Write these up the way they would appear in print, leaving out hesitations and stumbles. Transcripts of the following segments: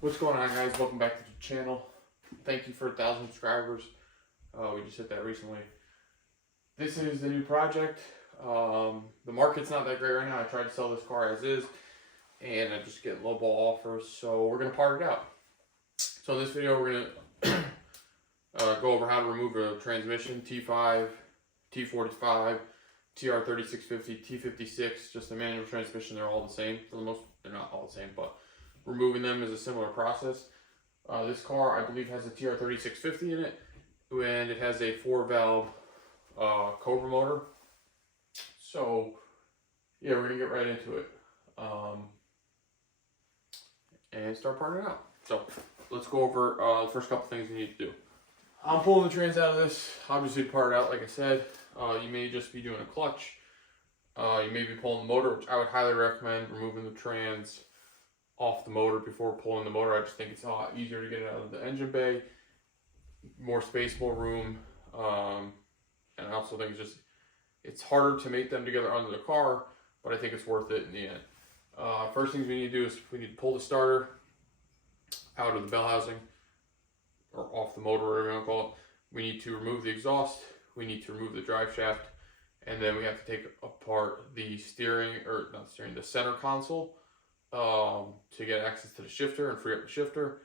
What's going on, guys? Welcome back to the channel. Thank you for 1,000 subscribers. We just hit that recently. This is the new project. The market's not that great right now. I tried to sell this car as is, and I just get lowball offers, so we're going to part it out. So in this video, we're going to go over how to remove a transmission, T5, T45, TR3650, T56, just a manual transmission. They're all the same for the most. They're not all the same, but removing them is a similar process. This car, I believe, has a TR3650 in it, and it has a 4-valve Cobra motor. So, yeah, we're going to get right into it and start parting it out. So, let's go over the first couple things you need to do. I'm pulling the trans out of this, obviously part it out, like I said. You may just be doing a clutch. You may be pulling the motor, which I would highly recommend removing the trans off the motor before pulling the motor. I just think it's a lot easier to get it out of the engine bay, more space, more room, and I also think it's harder to make them together under the car, but I think it's worth it in the end. First things we need to do is we need to pull the starter out of the bell housing, or off the motor, whatever you want to call it. We need to remove the exhaust, we need to remove the drive shaft, and then we have to take apart the the center console to get access to the shifter and free up the shifter.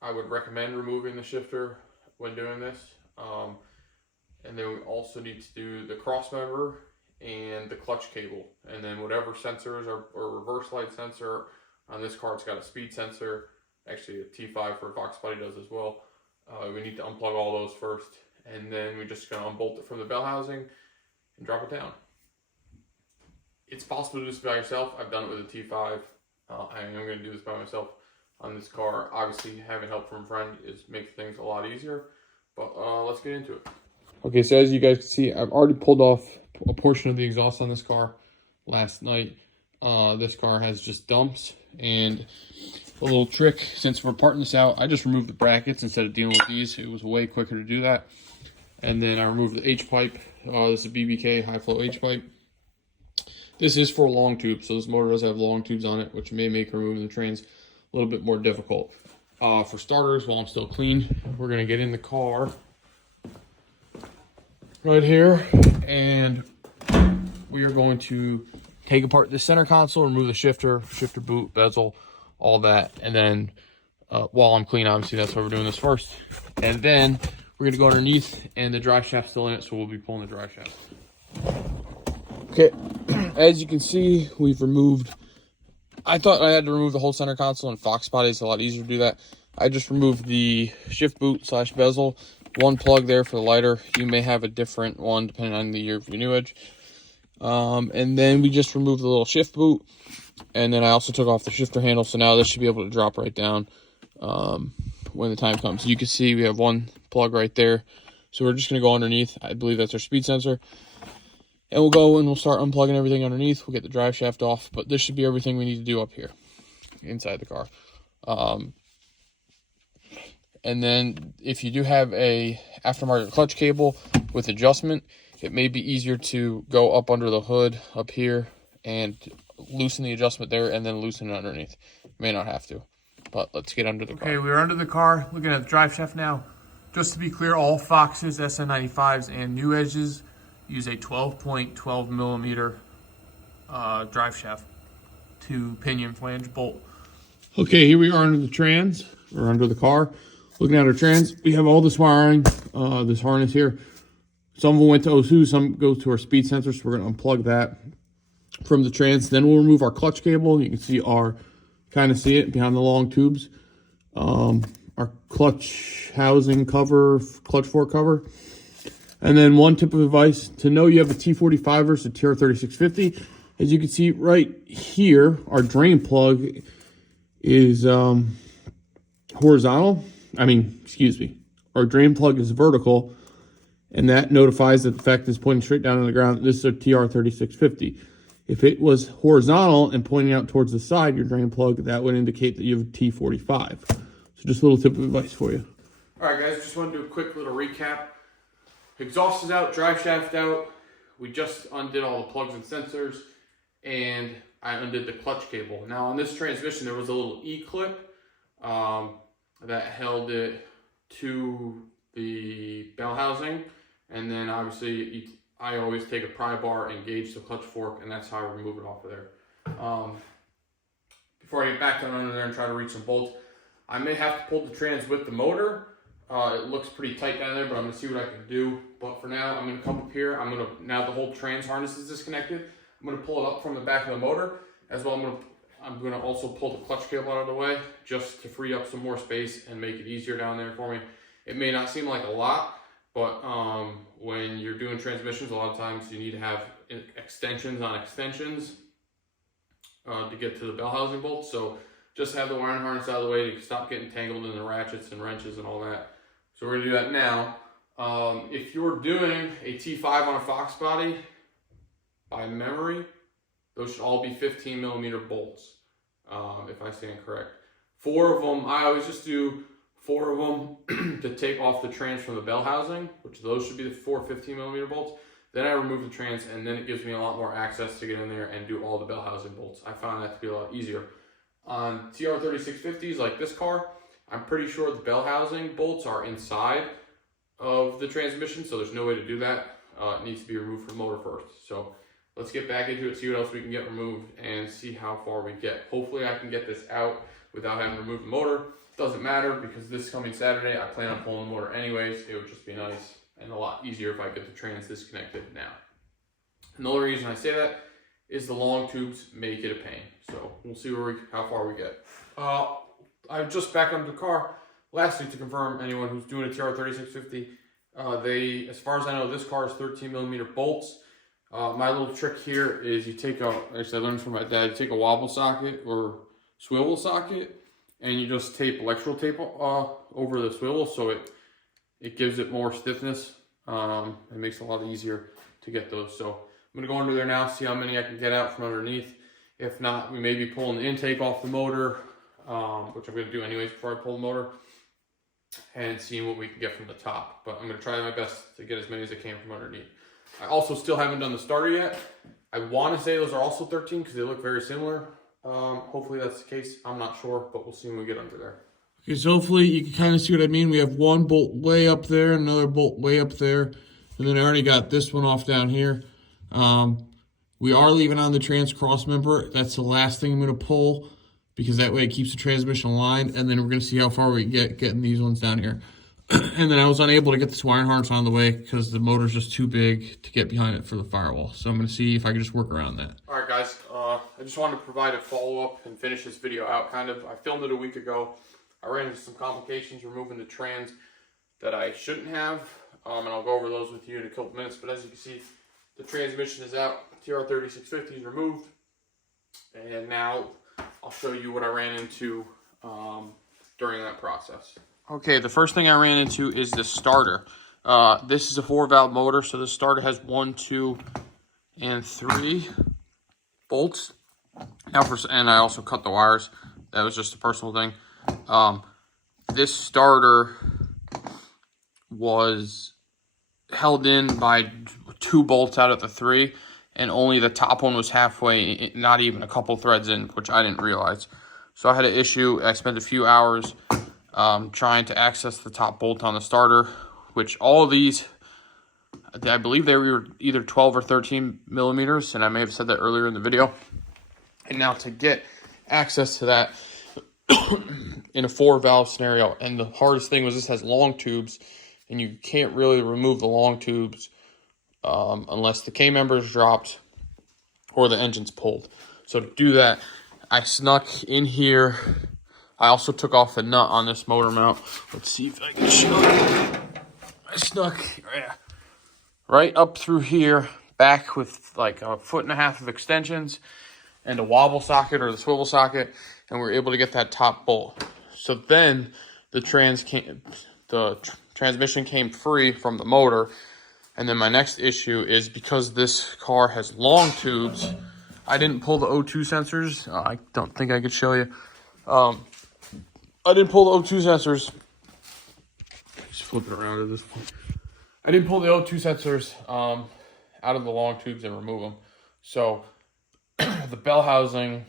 I would recommend removing the shifter when doing this. And then we also need to do the cross member and the clutch cable, and then whatever sensors or reverse light sensor. On this car, it's got a speed sensor, actually a T5 for a Fox body does as well. We need to unplug all those first, and then we're just going to unbolt it from the bell housing and drop it down. It's possible to do this by yourself. I've done it with a T5. I am going to do this by myself on this car. Obviously, having help from a friend makes things a lot easier, but let's get into it. Okay, so as you guys can see, I've already pulled off a portion of the exhaust on this car last night. This car has just dumps, and a little trick, since we're parting this out, I just removed the brackets instead of dealing with these. It was way quicker to do that. And then I removed the H-pipe. This is a BBK high-flow H-pipe. This is for a long tube, so this motor does have long tubes on it, which may make removing the trans a little bit more difficult. For starters, while I'm still clean, we're going to get in the car right here, and we are going to take apart the center console, remove the shifter boot, bezel, all that, and then while I'm clean, obviously that's why we're doing this first. And then we're going to go underneath, and the drive shaft's still in it, so we'll be pulling the drive shaft. Okay, as you can see, we've removed, I thought I had to remove the whole center console, and Fox body is a lot easier to do that. I just removed the shift boot / bezel, one plug there for the lighter. You may have a different one depending on the year of your new edge. And then we just removed the little shift boot, and then I also took off the shifter handle, so now this should be able to drop right down when the time comes. You can see we have one plug right there, so we're just going to go underneath. I believe that's our speed sensor. And we'll go and we'll start unplugging everything underneath. We'll get the drive shaft off, but this should be everything we need to do up here inside the car. And then if you do have a aftermarket clutch cable with adjustment, it may be easier to go up under the hood up here and loosen the adjustment there and then loosen it underneath. You may not have to, but let's get under the car. Okay, we're under the car, looking at the drive shaft now. Just to be clear, all Foxes, SN95s, and new edges use a 12.12 millimeter drive shaft to pinion flange bolt. Okay, here we are under the trans, or under the car. Looking at our trans, we have all this wiring, this harness here. Some of them went to O2, some go to our speed sensor, so we're going to unplug that from the trans. Then we'll remove our clutch cable. You can see kind of see it behind the long tubes. Our clutch housing cover, clutch fork cover. And then one tip of advice, to know you have a T45 versus a TR3650, as you can see right here, our drain plug is horizontal. Our drain plug is vertical, and that notifies that the fact is pointing straight down on the ground. This is a TR3650. If it was horizontal and pointing out towards the side, your drain plug, that would indicate that you have a T45. So just a little tip of advice for you. All right, guys, just want to do a quick little recap. Exhaust is out, drive shaft out. We just undid all the plugs and sensors, and I undid the clutch cable. Now on this transmission, there was a little E-clip that held it to the bell housing. And then obviously I always take a pry bar, engage the clutch fork, and that's how I remove it off of there. Before I get back down under there and try to reach some bolts, I may have to pull the trans with the motor. It looks pretty tight down there, but I'm gonna see what I can do. But for now, I'm gonna come up here. Now the whole trans harness is disconnected. I'm gonna pull it up from the back of the motor. As well, I'm gonna also pull the clutch cable out of the way just to free up some more space and make it easier down there for me. It may not seem like a lot, but when you're doing transmissions, a lot of times you need to have extensions on extensions to get to the bell housing bolts. So just have the wiring harness out of the way to stop getting tangled in the ratchets and wrenches and all that. So we're gonna do that now. If you're doing a T5 on a Fox body, by memory, those should all be 15mm bolts, if I stand correct. 4 of them, I always just do 4 of them to take off the trans from the bell housing, which those should be the 4 15mm bolts. Then I remove the trans, and then it gives me a lot more access to get in there and do all the bell housing bolts. I found that to be a lot easier. On TR3650s like this car, I'm pretty sure the bell housing bolts are inside of the transmission, so there's no way to do that. It needs to be removed from the motor first. So let's get back into it, see what else we can get removed, and see how far we get. Hopefully I can get this out without having to remove the motor. Doesn't matter, because this coming Saturday, I plan on pulling the motor anyways. It would just be nice and a lot easier if I get the trans disconnected now. And the only reason I say that is the long tubes make it a pain. So we'll see how far we get. I'm just back under the car. Lastly, to confirm, anyone who's doing a TR3650, as far as I know, this car is 13mm bolts. My little trick here is you take actually I learned from my dad, you take a wobble socket or swivel socket, and you just tape electrical tape over the swivel, so it gives it more stiffness. It makes it a lot easier to get those. So I'm gonna go under there now, see how many I can get out from underneath. If not, we may be pulling the intake off the motor, which I'm gonna do anyways before I pull the motor, and seeing what we can get from the top. But I'm gonna try my best to get as many as I can from underneath. I also still haven't done the starter yet. I want to say those are also 13 because they look very similar. Hopefully that's the case. I'm not sure, but we'll see when we get under there. Okay, so hopefully you can kind of see what I mean. We have one bolt way up there, another bolt way up there, and then I already got this one off down here. We are leaving on the trans cross member. That's the last thing I'm going to pull, because that way it keeps the transmission aligned, and then we're going to see how far we get getting these ones down here. And then I was unable to get this wiring harness on the way because the motor's just too big to get behind it for the firewall. So I'm going to see if I can just work around that. All right, guys. I just wanted to provide a follow-up and finish this video out kind of. I filmed it a week ago. I ran into some complications removing the trans that I shouldn't have. And I'll go over those with you in a couple minutes. But as you can see, the transmission is out. TR3650 is removed. And now I'll show you what I ran into during that process. Okay, the first thing I ran into is the starter. This is a 4-valve motor, so the starter has 1, 2, and 3 bolts. And I also cut the wires. That was just a personal thing. This starter was held in by 2 bolts out of the 3, and only the top one was halfway, not even a couple threads in, which I didn't realize. So I had an issue. I spent a few hours trying to access the top bolt on the starter, which all of these, I believe they were either 12 or 13mm, and I may have said that earlier in the video. And now to get access to that in a 4-valve scenario, and the hardest thing was this has long tubes, and you can't really remove the long tubes unless the K-member is dropped or the engine's pulled. So to do that, I snuck in here. I also took off the nut on this motor mount. Let's see if I can show you. I snuck right up through here, back with like 1.5 foot of extensions and a wobble socket or the swivel socket, and we were able to get that top bolt. So then the transmission came free from the motor. And then my next issue is because this car has long tubes, I didn't pull the O2 sensors. I don't think I could show you. I didn't pull the O2 sensors. Just flip it around at this point. I didn't pull the O2 sensors out of the long tubes and remove them. So the bell housing,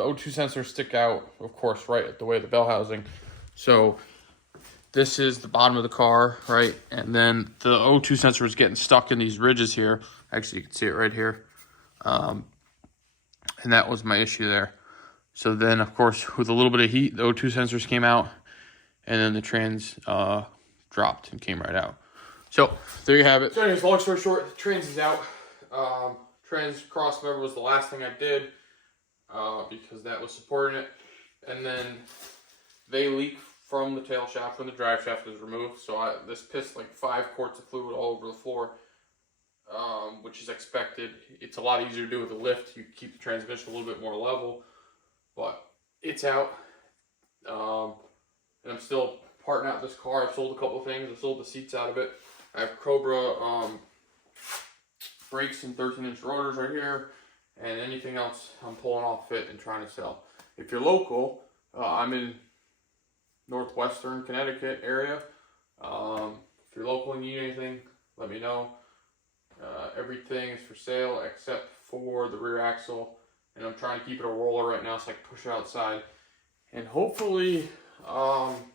the O2 sensors stick out, of course, right at the way of the bell housing. So this is the bottom of the car, right? And then the O2 sensor is getting stuck in these ridges here. Actually, you can see it right here. And that was my issue there. So then, of course, with a little bit of heat, the O2 sensors came out, and then the trans dropped and came right out. So there you have it. So anyways, long story short, the trans is out. Trans cross member was the last thing I did because that was supporting it. And then they leak from the tail shaft when the drive shaft is removed. So this pissed like 5 quarts of fluid all over the floor, which is expected. It's a lot easier to do with a lift. You keep the transmission a little bit more level, but it's out. And I'm still parting out this car. I've sold a couple of things. I've sold the seats out of it. I have Cobra brakes and 13-inch rotors right here, and anything else I'm pulling off it and trying to sell. If you're local, I'm in northwestern Connecticut area. If you're local and you need anything, let me know. Everything is for sale except for the rear axle, and I'm trying to keep it a roller right now so I can push it outside. And hopefully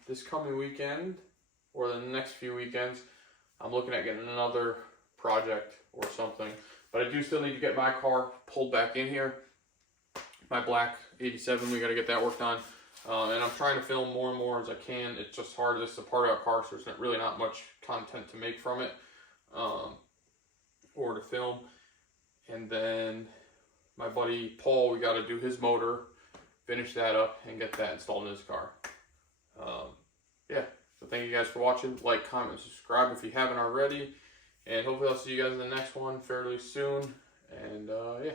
this coming weekend or the next few weekends, I'm looking at getting another project or something. But I do still need to get my car pulled back in here. My black 87, we got to get that worked on. And I'm trying to film more and more as I can. It's just hard. This is a part of our car, so there's really not much content to make from it or to film. And then my buddy Paul, we got to do his motor, finish that up, and get that installed in his car. Yeah, so thank you guys for watching. Like, comment, subscribe if you haven't already. And hopefully I'll see you guys in the next one fairly soon. And yeah.